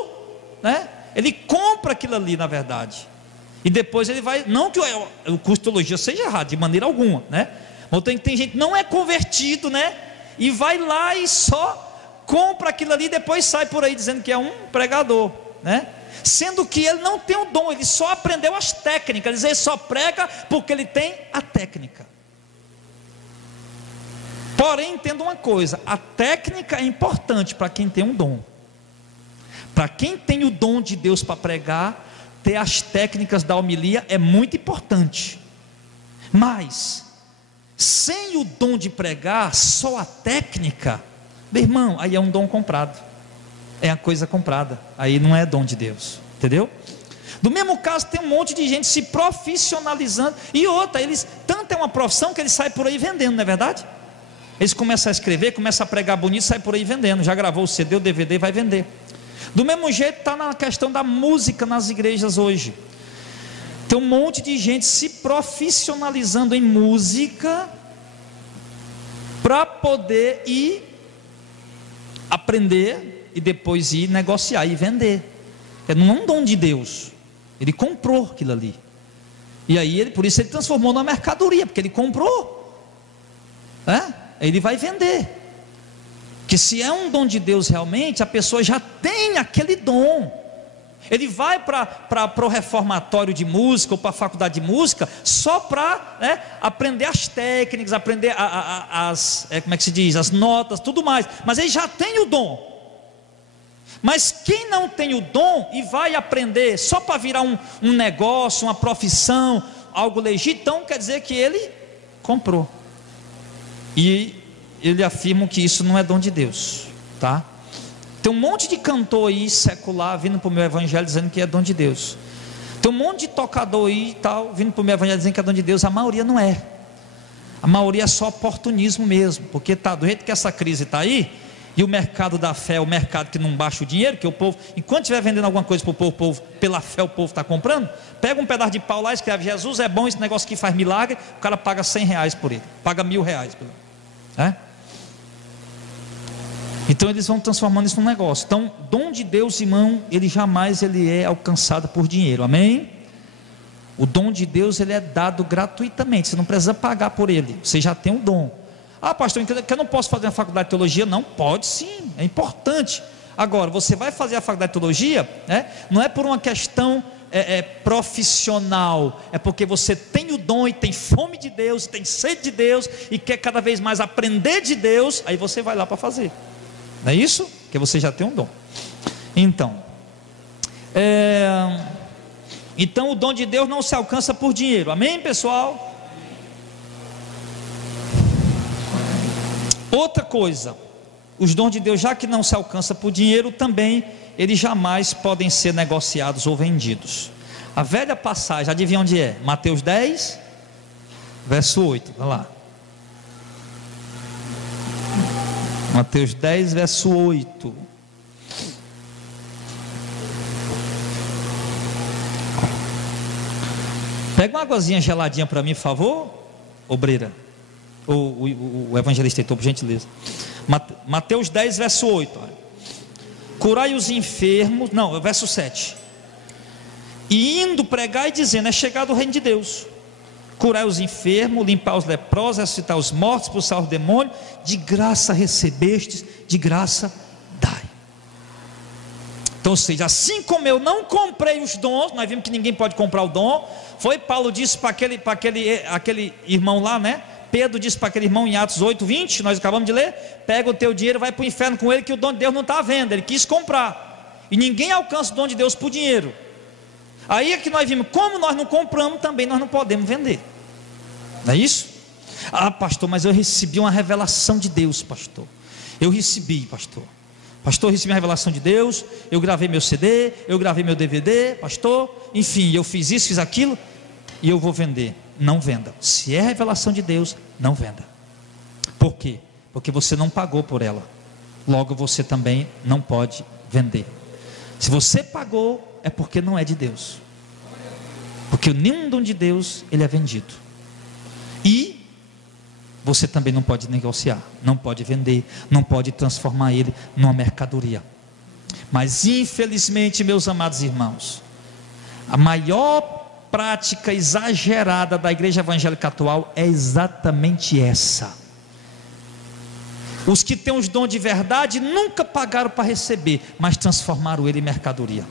né? Ele compra aquilo ali, na verdade. E depois ele vai, não que o curso de teologia seja errado, de maneira alguma, né? Mas tem gente que não é convertido, né? E vai lá e só compra aquilo ali, e depois sai por aí dizendo que é um pregador, né? Sendo que ele não tem o dom, ele só aprendeu as técnicas. Ele só prega porque ele tem a técnica. Porém, entenda uma coisa: a técnica é importante para quem tem um dom. Para quem tem o dom de Deus para pregar, ter as técnicas da homilia é muito importante. Mas sem o dom de pregar, só a técnica, meu irmão, aí é um dom comprado, é a coisa comprada, aí não é dom de Deus, entendeu? Do mesmo caso, tem um monte de gente se profissionalizando, e outra, eles, tanto é uma profissão que eles saem por aí vendendo, não é verdade? Eles começam a escrever, começam a pregar bonito, saem por aí vendendo, já gravou o CD, o DVD, vai vender. Do mesmo jeito está na questão da música nas igrejas hoje. Tem um monte de gente se profissionalizando em música para poder ir aprender e depois ir negociar e vender. Não é um dom de Deus. Ele comprou aquilo ali. E aí por isso ele transformou numa mercadoria, porque ele comprou. Ele vai vender. Que se é um dom de Deus realmente, a pessoa já tem aquele dom. Ele vai para o reformatório de música, ou para a faculdade de música, só para aprender as técnicas, aprender como é que se diz, as notas, tudo mais. Mas ele já tem o dom. Mas quem não tem o dom e vai aprender só para virar um negócio, uma profissão, algo legítimo, então quer dizer que ele comprou. E ele afirma que isso não é dom de Deus, tá? Tem um monte de cantor aí secular vindo para o meu evangelho dizendo que é dom de Deus. Tem um monte de tocador aí tal vindo para o meu evangelho dizendo que é dom de Deus. A maioria não é. A maioria é só oportunismo mesmo, porque tá do jeito que essa crise está aí, e o mercado da fé é o mercado que não baixa o dinheiro, que o povo, enquanto estiver vendendo alguma coisa para o povo, pela fé o povo está comprando. Pega um pedaço de pau lá, escreve: Jesus é bom, esse negócio que faz milagre. O cara paga R$100 por ele, paga R$1.000 por ele. Então eles vão transformando isso num negócio. Então, dom de Deus, irmão, ele jamais é alcançado por dinheiro, amém? O dom de Deus, ele é dado gratuitamente, você não precisa pagar por ele, você já tem o dom. Ah, pastor, que eu não posso fazer a faculdade de teologia? Não, pode sim, é importante. Agora, você vai fazer a faculdade de teologia, não é por uma questão profissional, é porque você tem o dom e tem fome de Deus, tem sede de Deus e quer cada vez mais aprender de Deus, aí você vai lá para fazer. Não é isso? Porque você já tem um dom. Então, o dom de Deus não se alcança por dinheiro, amém, pessoal? Outra coisa, os dons de Deus, já que não se alcança por dinheiro, também eles jamais podem ser negociados ou vendidos. A velha passagem, adivinha onde é? Mateus 10, verso 8, vai lá. Mateus 10, verso 8. Pega uma águazinha geladinha para mim, por favor, obreira. O evangelista Heitor, por gentileza. Mateus 10, verso 8. Olha. Curai os enfermos, não, verso 7. E indo pregar e dizendo: é chegado o reino de Deus. Curai os enfermos, limpar os leprosos, ressuscitar os mortos, expulsar os demônios. De graça recebestes, de graça dai. Então, ou seja, assim como eu não comprei os dons, nós vimos que ninguém pode comprar o dom. Foi Paulo disse para aquele irmão lá, Pedro disse para aquele irmão em Atos 8:20, nós acabamos de ler: pega o teu dinheiro, vai para o inferno com ele, que o dom de Deus não está à venda. Ele quis comprar, e ninguém alcança o dom de Deus por dinheiro. Aí é que nós vimos, como nós não compramos, também nós não podemos vender. Não é isso? Ah, pastor, mas eu recebi uma revelação de Deus, pastor. Eu recebi, pastor, eu recebi uma revelação de Deus, eu gravei meu CD, eu gravei meu DVD, pastor, enfim, eu fiz isso, fiz aquilo, e eu vou vender. Não venda. Se é revelação de Deus, não venda. Por quê? Porque você não pagou por ela. Logo você também não pode vender. Se você pagou, é porque não é de Deus. Porque nenhum dom de Deus, ele é vendido. E você também não pode negociar, não pode vender, não pode transformar ele numa mercadoria. Mas infelizmente, meus amados irmãos, a maior prática exagerada da igreja evangélica atual é exatamente essa. Os que têm os dons de verdade nunca pagaram para receber, mas transformaram ele em mercadoria.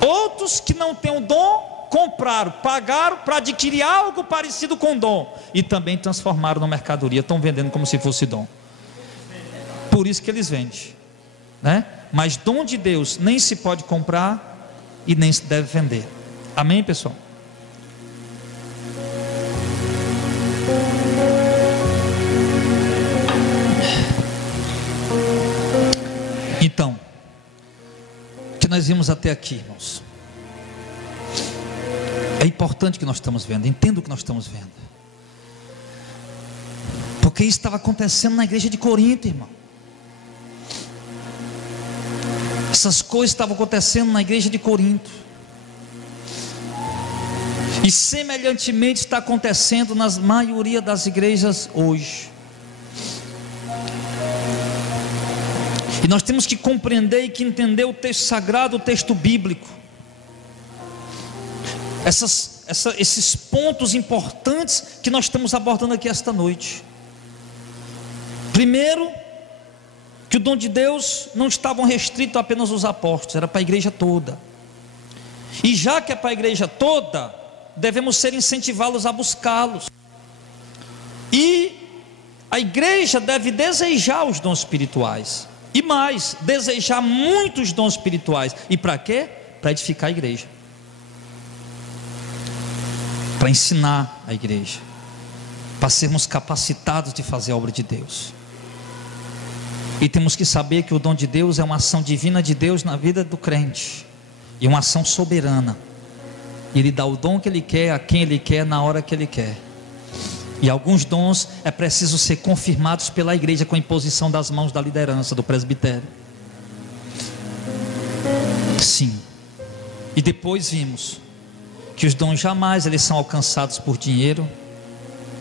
Outros que não têm o dom, compraram, pagaram para adquirir algo parecido com dom, e também transformaram na mercadoria, estão vendendo como se fosse dom. Por isso que eles vendem, né? Mas dom de Deus nem se pode comprar e nem se deve vender. Amém, pessoal? Então, o que nós vimos até aqui, irmãos, é importante que nós estamos vendo. Entenda o que nós estamos vendo, porque isso estava acontecendo na igreja de Corinto, irmão. Essas coisas estavam acontecendo na igreja de Corinto, e semelhantemente está acontecendo na maioria das igrejas hoje. E nós temos que compreender e que entender o texto sagrado, o texto bíblico, esses pontos importantes que nós estamos abordando aqui esta noite. Primeiro, que o dom de Deus não estava restrito apenas aos apóstolos, era para a igreja toda. E já que é para a igreja toda, devemos ser incentivá-los a buscá-los. E a igreja deve desejar os dons espirituais, e mais, desejar muitos dons espirituais. E para quê? Para edificar a igreja, para ensinar a igreja, para sermos capacitados de fazer a obra de Deus. E temos que saber que o dom de Deus é uma ação divina de Deus na vida do crente, e uma ação soberana. Ele dá o dom que Ele quer, a quem Ele quer, na hora que Ele quer. E alguns dons é preciso ser confirmados pela igreja com a imposição das mãos da liderança, do presbitério. Sim. E depois vimos que os dons jamais eles são alcançados por dinheiro,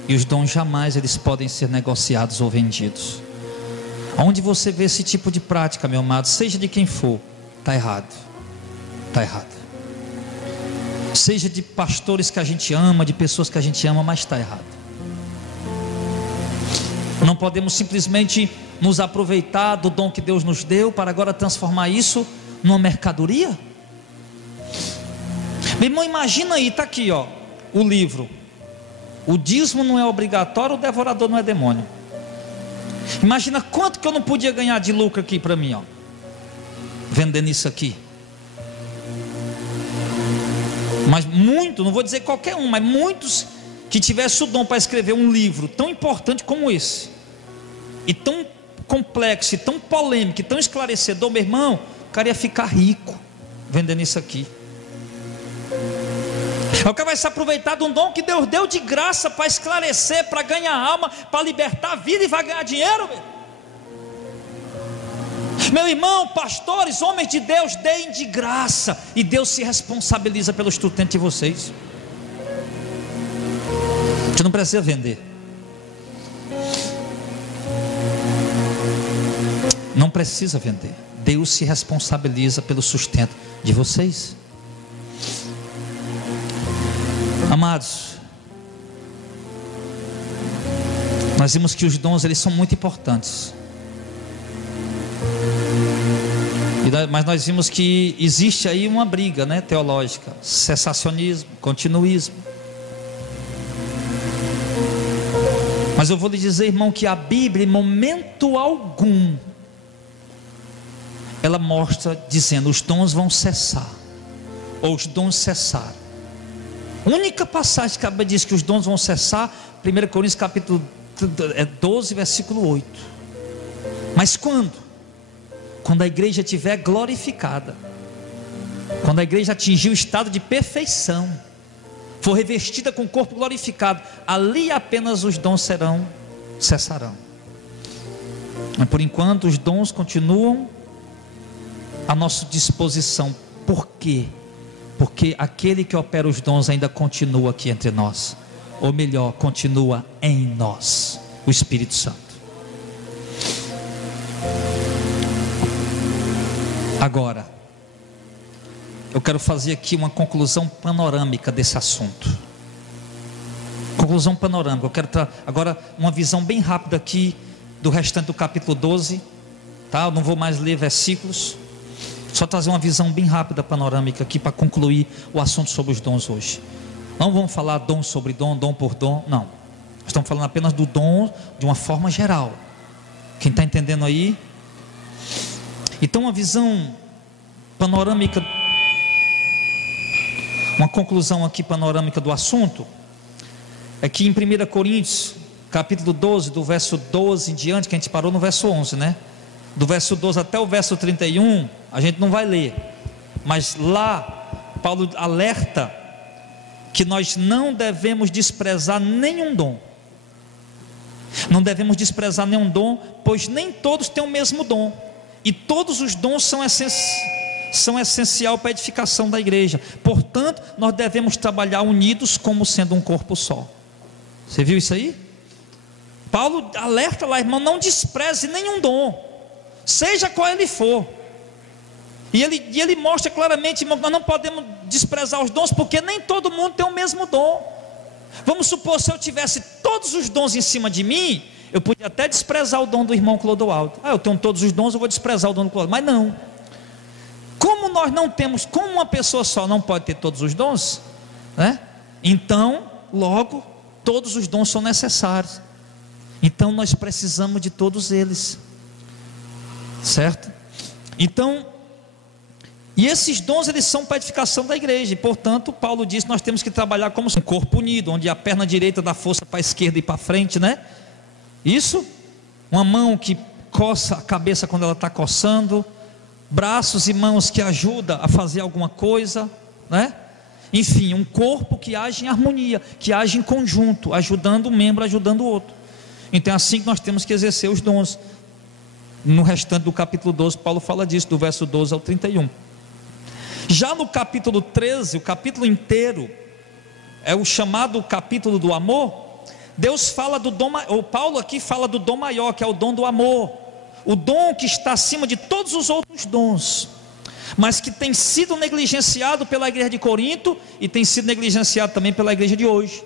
e os dons jamais eles podem ser negociados ou vendidos. Onde você vê esse tipo de prática, meu amado, seja de quem for, está errado. Está errado. Seja de pastores que a gente ama, de pessoas que a gente ama, mas está errado. Não podemos simplesmente nos aproveitar do dom que Deus nos deu para agora transformar isso numa mercadoria. Meu irmão, imagina aí, está aqui ó, o livro: o dízimo não é obrigatório, o devorador não é demônio. Imagina quanto que eu não podia ganhar de lucro aqui para mim, ó, vendendo isso aqui. Mas muito, não vou dizer qualquer um, mas muitos que tivessem o dom para escrever um livro tão importante como esse, e tão complexo, e tão polêmico, e tão esclarecedor, meu irmão, o cara ia ficar rico vendendo isso aqui. O cara vai se aproveitar de um dom que Deus deu de graça para esclarecer, para ganhar alma, para libertar a vida, e vai ganhar dinheiro, meu irmão. Pastores, homens de Deus, deem de graça, e Deus se responsabiliza pelo sustento de vocês. Você não precisa vender, não precisa vender. Deus se responsabiliza pelo sustento de vocês. Amados, nós vimos que os dons eles são muito importantes, mas nós vimos que existe aí uma briga, né, teológica: cessacionismo, continuismo. Mas eu vou lhe dizer, irmão, que a Bíblia, em momento algum, ela mostra dizendo: os dons vão cessar, ou os dons cessaram. A única passagem que a Bíblia diz que os dons vão cessar, 1 Coríntios capítulo 12, versículo 8. Mas quando? Quando a igreja estiver glorificada, quando a igreja atingir o estado de perfeição, for revestida com o corpo glorificado, ali apenas os dons cessarão. Mas por enquanto os dons continuam à nossa disposição. Por quê? Porque aquele que opera os dons ainda continua aqui entre nós, ou melhor, continua em nós, o Espírito Santo. Agora, eu quero fazer aqui uma conclusão panorâmica desse assunto. Conclusão panorâmica. Eu quero agora uma visão bem rápida aqui do restante do capítulo 12, tá? Eu não vou mais ler versículos, só trazer uma visão bem rápida, panorâmica aqui, para concluir o assunto sobre os dons hoje. Não vamos falar dom sobre dom, dom por dom, não. Estamos falando apenas do dom de uma forma geral. Quem está entendendo aí? Então, uma visão panorâmica, uma conclusão aqui panorâmica do assunto, é que em 1 Coríntios, capítulo 12, do verso 12 em diante, que a gente parou no verso 11, né? Do verso 12 até o verso 31, a gente não vai ler, mas lá, Paulo alerta que nós não devemos desprezar nenhum dom. Não devemos desprezar nenhum dom, pois nem todos têm o mesmo dom, e todos os dons são essencial para a edificação da igreja. Portanto, nós devemos trabalhar unidos como sendo um corpo só. Você viu isso aí? Paulo alerta lá, irmão, não despreze nenhum dom, seja qual ele for. E ele mostra claramente, irmão, que nós não podemos desprezar os dons, porque nem todo mundo tem o mesmo dom. Vamos supor, se eu tivesse todos os dons em cima de mim, eu podia até desprezar o dom do irmão Clodoaldo. Eu tenho todos os dons, eu vou desprezar o dom do Clodoaldo. Mas não. Como nós não temos, como uma pessoa só não pode ter todos os dons, né? Então, logo, todos os dons são necessários. Então nós precisamos de todos eles, certo? Então, e esses dons, eles são para a edificação da igreja, e portanto Paulo diz que nós temos que trabalhar como um corpo unido, onde a perna direita dá força para a esquerda e para frente, né? Isso, uma mão que coça a cabeça quando ela está coçando, braços e mãos que ajudam a fazer alguma coisa, né? Enfim, um corpo que age em harmonia, que age em conjunto, ajudando um membro, ajudando o outro. Então é assim que nós temos que exercer os dons. No restante do capítulo 12, Paulo fala disso, do verso 12 ao 31. Já no capítulo 13, o capítulo inteiro é o chamado capítulo do amor. Deus fala do dom, ou Paulo aqui fala do dom maior, que é o dom do amor, o dom que está acima de todos os outros dons, mas que tem sido negligenciado pela igreja de Corinto e tem sido negligenciado também pela igreja de hoje.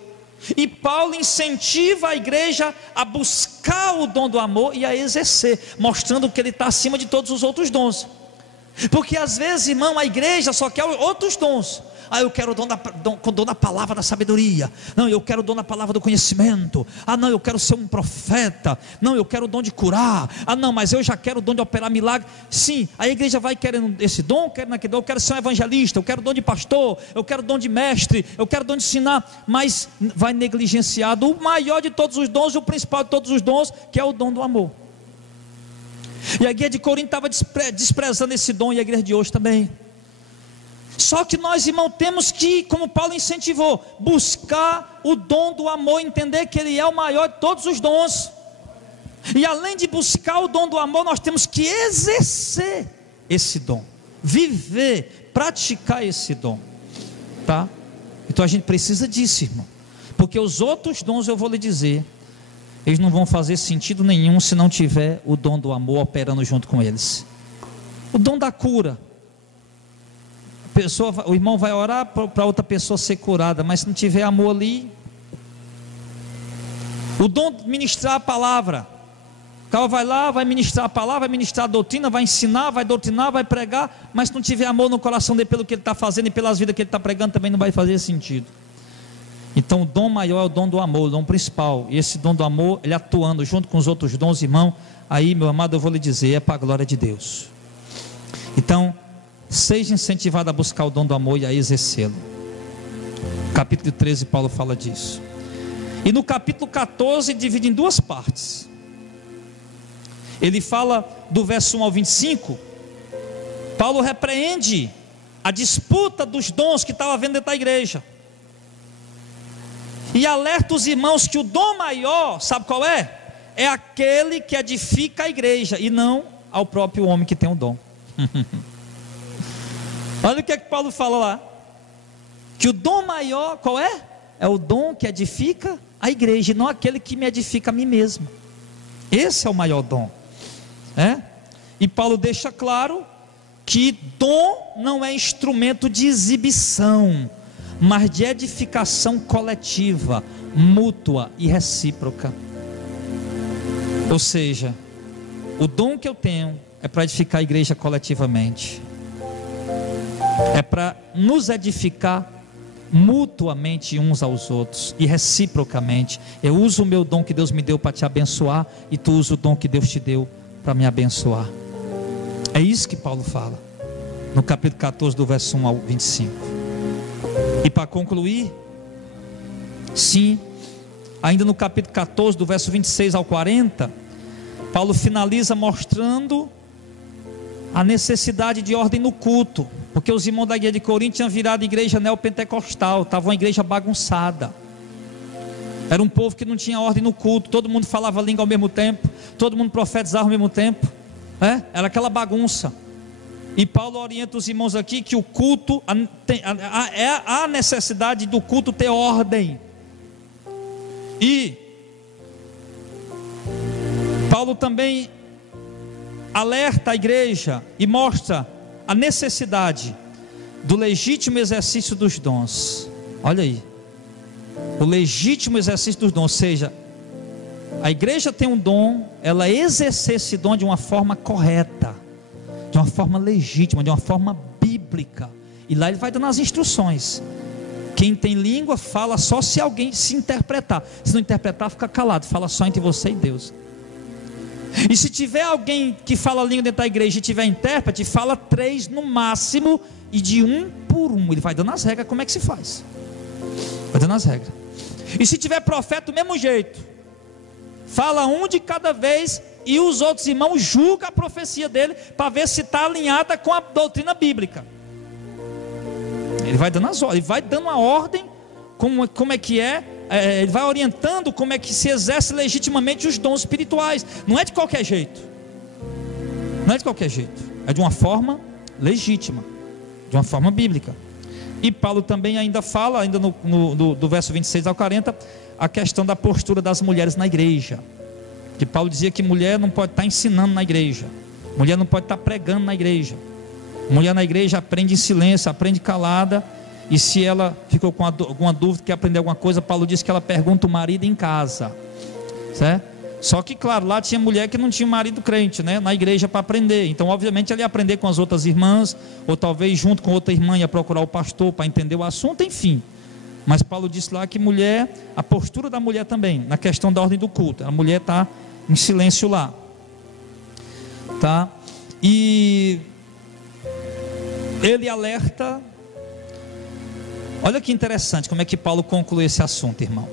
E Paulo incentiva a igreja a buscar o dom do amor e a exercer, mostrando que ele está acima de todos os outros dons. Porque às vezes, irmão, a igreja só quer outros dons. Eu quero o dom da palavra da sabedoria. Não, eu quero o dom da palavra do conhecimento. Não, eu quero ser um profeta. Não, eu quero o dom de curar. Não, mas eu já quero o dom de operar milagre. Sim, a igreja vai querendo esse dom, quero naquele dom. Eu quero ser um evangelista, eu quero o dom de pastor, eu quero o dom de mestre, eu quero o dom de ensinar. Mas vai negligenciado o maior de todos os dons, e o principal de todos os dons, que é o dom do amor. E a igreja de Corinto estava desprezando esse dom, e a igreja de hoje também. Só que nós, irmão, temos que, como Paulo incentivou, buscar o dom do amor, entender que ele é o maior de todos os dons. E além de buscar o dom do amor, nós temos que exercer esse dom, viver, praticar esse dom, tá? Então a gente precisa disso, irmão, porque os outros dons, eu vou lhe dizer, eles não vão fazer sentido nenhum se não tiver o dom do amor operando junto com eles. O dom da cura, o irmão vai orar para outra pessoa ser curada, mas se não tiver amor ali. O dom de ministrar a palavra, o cara vai lá, vai ministrar a palavra, vai ministrar a doutrina, vai ensinar, vai doutrinar, vai pregar, mas se não tiver amor no coração dele pelo que ele está fazendo e pelas vidas que ele está pregando, também não vai fazer sentido. Então o dom maior é o dom do amor, o dom principal. E esse dom do amor, ele atuando junto com os outros dons, irmão, aí, meu amado, eu vou lhe dizer, é para a glória de Deus. Então, seja incentivado a buscar o dom do amor e a exercê-lo. Capítulo 13, Paulo fala disso. E no capítulo 14, divide em duas partes. Ele fala do verso 1 ao 25. Paulo repreende a disputa dos dons que estava havendo dentro da igreja. E alerta os irmãos que o dom maior, sabe qual é? É aquele que edifica a igreja, e não ao próprio homem que tem o dom. Olha o que é que Paulo fala lá. Que o dom maior, qual é? É o dom que edifica a igreja, e não aquele que me edifica a mim mesmo. Esse é o maior dom. E Paulo deixa claro que dom não é instrumento de exibição, mas de edificação coletiva, mútua e recíproca. Ou seja, o dom que eu tenho é para edificar a igreja coletivamente, é para nos edificar mutuamente uns aos outros e reciprocamente. Eu uso o meu dom que Deus me deu para te abençoar, e tu usa o dom que Deus te deu para me abençoar. É isso que Paulo fala no capítulo 14, do verso 1 ao 25. E para concluir, sim, ainda no capítulo 14, do verso 26 ao 40, Paulo finaliza mostrando a necessidade de ordem no culto, porque os irmãos da igreja de Corinto tinham virado igreja neopentecostal, estava uma igreja bagunçada, era um povo que não tinha ordem no culto, todo mundo falava língua ao mesmo tempo, todo mundo profetizava ao mesmo tempo, era aquela bagunça. E Paulo orienta os irmãos aqui que o culto, a necessidade do culto ter ordem. E Paulo também alerta a igreja e mostra a necessidade do legítimo exercício dos dons. Olha aí, o legítimo exercício dos dons, ou seja, a igreja tem um dom, ela exercer esse dom de uma forma correta, de uma forma legítima, de uma forma bíblica. E lá ele vai dando as instruções. Quem tem língua fala só se alguém se interpretar. Se não interpretar, fica calado, fala só entre você e Deus. E se tiver alguém que fala língua dentro da igreja e tiver intérprete, fala 3 no máximo, e de 1 por 1. Ele vai dando as regras, como é que se faz. Vai dando as regras. E se tiver profeta, do mesmo jeito, fala 1 de cada vez, e os outros irmãos julgam a profecia dele, para ver se está alinhada com a doutrina bíblica. Ele vai dando as ordens, ele vai dando a ordem, como é que ele vai orientando como é que se exerce legitimamente os dons espirituais. Não é de qualquer jeito, não é de qualquer jeito, é de uma forma legítima, de uma forma bíblica. E Paulo também ainda fala, ainda do verso 26 ao 40, a questão da postura das mulheres na igreja. Que Paulo dizia que mulher não pode estar ensinando na igreja, mulher não pode estar pregando na igreja. Mulher na igreja aprende em silêncio, aprende calada, e se ela ficou com alguma dúvida, quer aprender alguma coisa, Paulo disse que ela pergunta o marido em casa, certo? Só que claro, lá tinha mulher que não tinha marido crente, na igreja para aprender. Então obviamente ela ia aprender com as outras irmãs, ou talvez junto com outra irmã ia procurar o pastor para entender o assunto, enfim. Mas Paulo disse lá que mulher, a postura da mulher também, na questão da ordem do culto, a mulher está em silêncio lá, tá? E ele alerta. Olha que interessante como é que Paulo conclui esse assunto, irmão.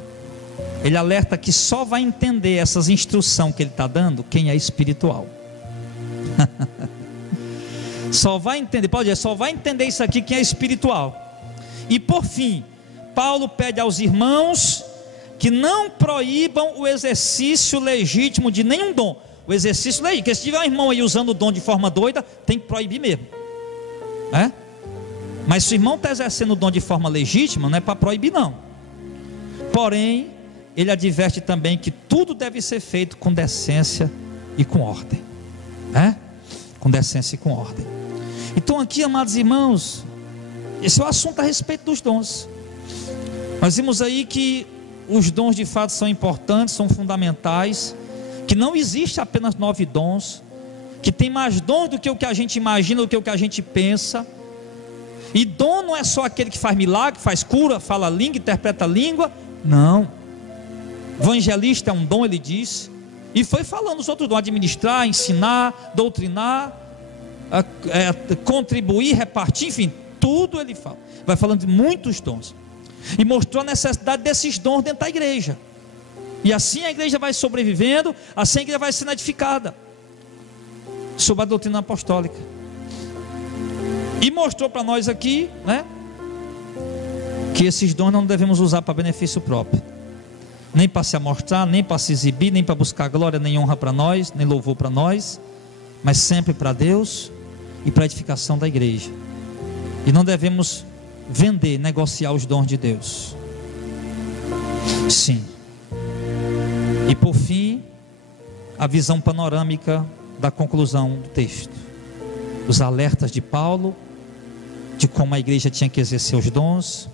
Ele alerta que só vai entender essas instruções que ele está dando quem é espiritual. Só vai entender, pode dizer, só vai entender isso aqui quem é espiritual. E por fim, Paulo pede aos irmãos que não proíbam o exercício legítimo de nenhum dom. O exercício legítimo, porque se tiver um irmão aí usando o dom de forma doida, tem que proibir mesmo. Mas se o irmão está exercendo o dom de forma legítima, não é para proibir não. Porém, ele adverte também que tudo deve ser feito com decência e com ordem, com decência e com ordem. Então aqui, amados irmãos, esse é o assunto a respeito dos dons. Nós vimos aí que os dons de fato são importantes, são fundamentais, que não existe apenas 9 dons, que tem mais dons do que o que a gente imagina, do que o que a gente pensa, E dom não é só aquele que faz milagre, faz cura, fala língua, interpreta a língua. Não. Evangelista é um dom, ele diz. E foi falando os outros dons: administrar, ensinar, doutrinar, contribuir, repartir, enfim, tudo ele fala. Vai falando de muitos dons. E mostrou a necessidade desses dons dentro da igreja. E assim a igreja vai sobrevivendo, assim a igreja vai sendo edificada sobre a doutrina apostólica. E mostrou para nós aqui, né, que esses dons não devemos usar para benefício próprio, nem para se amostrar, nem para se exibir, nem para buscar glória, nem honra para nós, nem louvor para nós, mas sempre para Deus e para a edificação da igreja. E não devemos vender, negociar os dons de Deus. Sim. E por fim, a visão panorâmica da conclusão do texto. Os alertas de Paulo, de como a igreja tinha que exercer os dons,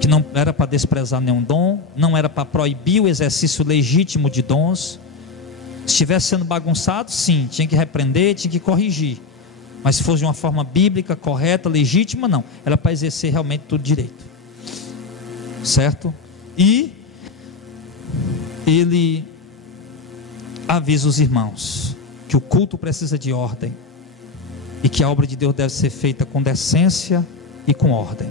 que não era para desprezar nenhum dom, não era para proibir o exercício legítimo de dons. Se estivesse sendo bagunçado, sim, tinha que repreender, tinha que corrigir. Mas se fosse de uma forma bíblica, correta, legítima, não. Era para exercer realmente tudo direito. Certo? E ele avisa os irmãos que o culto precisa de ordem e que a obra de Deus deve ser feita com decência e com ordem.